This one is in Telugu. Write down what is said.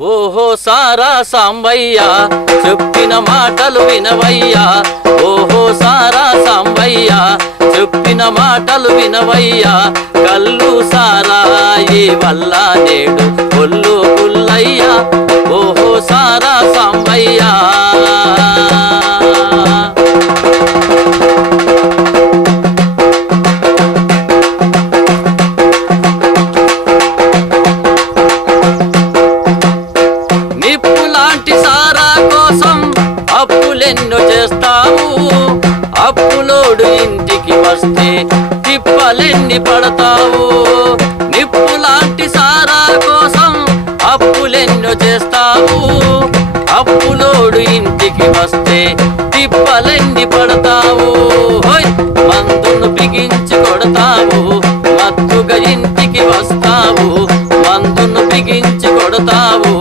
ఓహో సారా సాంబయ్య చెప్పిన మాటలు వినవయ్యా, ఓహో సారా సాంబయ్య చెప్పిన మాటలు వినవయ్యా, కళ్ళు సారాయి వల్ల నేడు ఒళ్ళు పుల్లయ్యా, ఓహో సారా సాంబయ్య. నిప్పులాంటి సారా కోసం అప్పులెన్నో చేస్తావు, అప్పులోడు ఇంటికి వస్తే తిప్పలెన్ని పడతావు. నిప్పులాంటి సారా కోసం అప్పులెన్నో చేస్తావు, అప్పులోడు ఇంటికి వస్తే తిప్పలెన్ని పడతావు. మందును బిగించి కొడతావు, మత్తుగా ఇంటికి వస్తావు, మందును బిగించి కొడతావు,